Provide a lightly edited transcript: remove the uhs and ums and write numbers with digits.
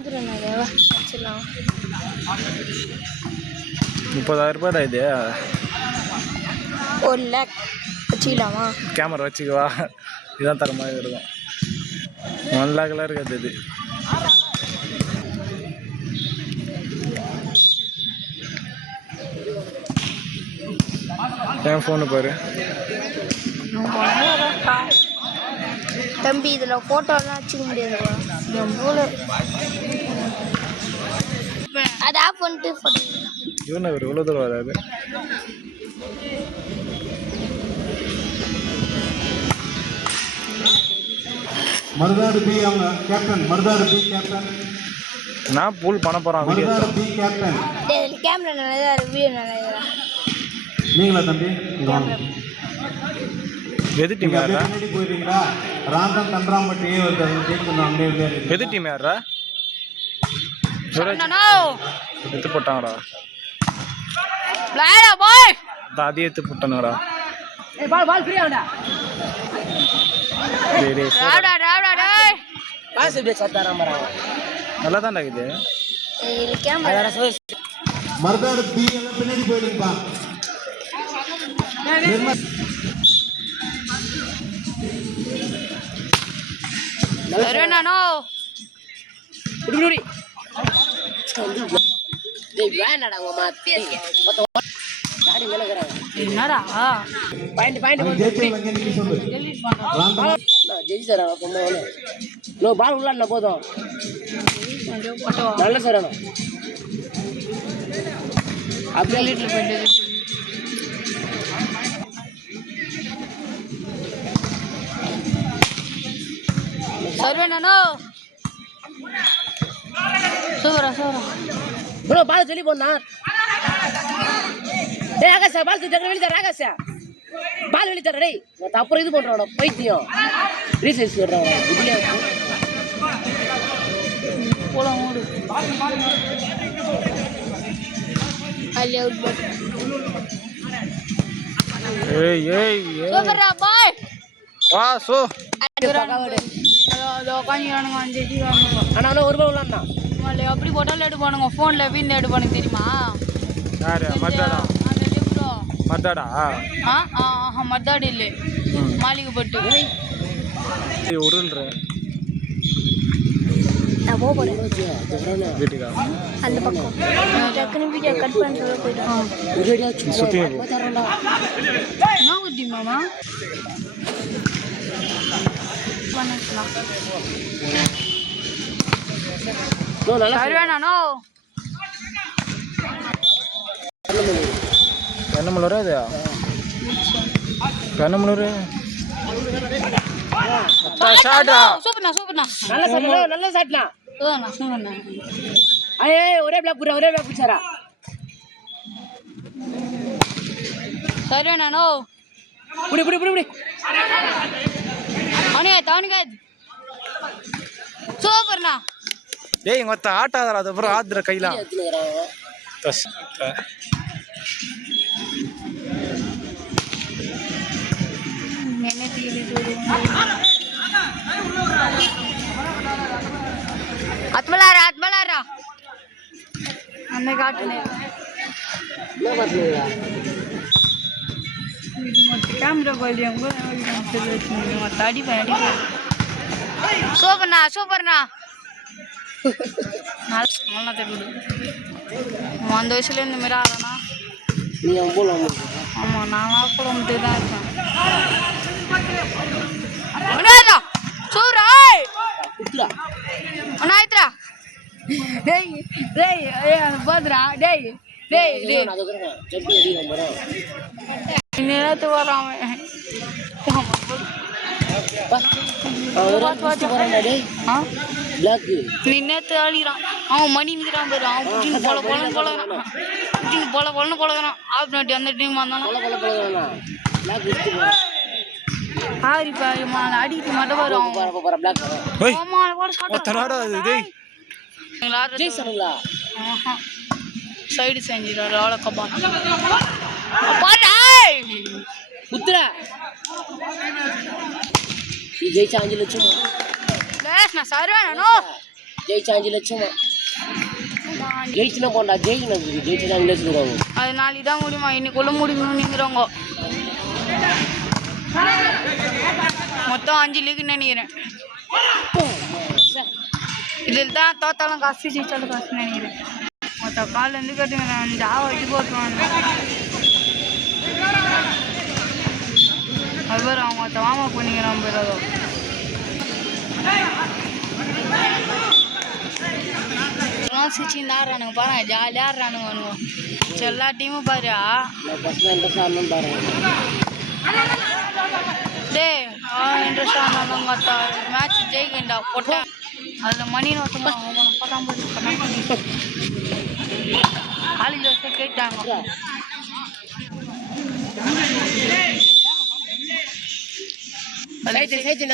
₹30,000 இது. 1 lakh வச்சுக்கலாமா? Camera வச்சுக்குவா, இதுதான் தர மாதிரி இருக்கும். 1 lakh இருக்காது இது. என் ஃபோனு பாரு தம்பி, இதில் ஃபோட்டோலாம் வச்சுக்க முடியாதுப்பா. என் போல அதை ஆஃப் பண்ணிட்டு ஃபோட்டோ இவன் அவர் இவ்வளோ தூரம் வராது. மருதாடு பி அவங்க கேப்டன், மருதாடு பி கேப்டன். நான் பூல் பண்ண போகிறேன். Maruthadu B captain. கேமரா நல்லா வீடியோ நல்லா. நீங்களா தம்பி? எது டீம் யாரா? பின்னாடி போயிருக்கீங்களா? ராந்தம் தண்டராம்பட்டியே வருது. எது டீம் யாரா? எடுத்து போட்டாங்கடா. அதே எடுத்து போட்டானுங்கடா. நல்லா தான் இருக்குது. மருதாடு பி எல்லாம் பின்னாடி போயிருங்கப்பா. என்னடா போதும் நல்ல சார் அப்படியே சர்வேண்ணா சூப்பரா ப்ரோ பால் சொல்லி போனா டேய் ஆகாஷ் பால் தூக்கி வெளிய தர ஆகாஷ் பால் வெளிய தர டேய் நான் அப்புறம் இது பண்றோம்டா பைத்தியம் ரீசைஸ் பண்றோம்டா இதுல போலாம் ஓடு அலி அவுட் பால் ஏய் சூப்பரா பாய் வா சோ அதோ காணிறானுங்க 5 ஜி வாங்குங்க. ஆனா ஒரு ரூபாய் உள்ளான்னா மல்ல அப்படி போட்டால எடுப்பானுங்க. ஃபோன்ல வீண் எடுப்பானுங்க தெரியுமா? யாரு? மர்தாடா. அந்த லிப்ரோ மர்தாடா? மர்தாடி இல்ல. மாளிகை பட்டு. ஏய் உருள்ற. நான் போறேன் வீட்டுக்கா? அந்த பக்கம். டக்குனு வீடியோ கட் பண்ணி சொல்ல போய்ட்டான். சுத்தி நான் குட்டி மாமா பண்ணலாம். நோ நல்லா சர்வேண்ணா பெண்ணமலூர் அது பெண்ணமலூர் ஷாட்டா சூப்பர்ண்ணா நல்ல சாட்னா சூப்பர்ண்ணா ஒரே பிளாக் புடிச்சாரா சர்வேண்ணா புடி அவனே தவனுங்க சூப்பர்ண்ணா. டேய் இங்க ஒருத்த ஆட்டாதடா, அதுக்கப்புறம் ஆத்துற கையில அத்மலாரா அந்த காட்டுல கேமரா குவாலிட்டி அடி சூப்பர்ண்ணா நல்லா தெரியுது. அந்த வயசுல இந்த மாதிரி ஆகலண்ணா. ஆமாம் நான் கூட மட்டும் தான் இருக்கேன். சூராய் அண்ணாயித்ரா டேய் பாத்துரா டேய் நேரத்து வரான் நீ நேற்று ஆடிக்கிறான். அவன் மணி நிற்கிறான் பாரு. அவன் பொழக்கிறான் ஆப் நாட்டி அந்த டீம் வந்தாலும் அடிக்கிட்டு மட்டும் வரும். சைடு செஞ்சிடாரு ஆளக்கப்பான் புத்ரா ஜெயிச்சா 5 லட்சம். நான் சர்வேண்ணா ஜெயிச்சா 5 லட்சமா ஜெயிச்சுனா போண்டா ஜெயிக்கணும் ஜெயிச்சா 5 லட்சம் தருவாங்க அது நாளைக்கு தான் முடியுமா இன்னைக்குள்ள முடிக்கணும் நீங்கிறவங்க மொத்தம் 5 லீக் நினைக்கிறேன் இதில் தான் தோத்தாலும் காசு ஜெயிச்சாலும் காசு நினைக்கிறேன் மொத்த காலேருந்து கட்டுங்க ஜாவ வச்சு போட்டுருவாங்க அது பேர் அவங்க மொத்த வாமா பண்ணிக்கிறான் பேர் அதோ சிரிச்சுன்னு ஆடுறானுங்க பாருங்க ஜாலியாக ஆடுறானுங்க எல்லா டீமும் பாரு டே இன்ட்ரெஸ்ட் ஆனாலும் மேட்ச் ஜெயிக்கண்டா போட்டேன் அதில் மணி நோட்டமாக போட்டான் போட்டு காலேஜ் வச்சு கேட்டாங்க சைக்கிள்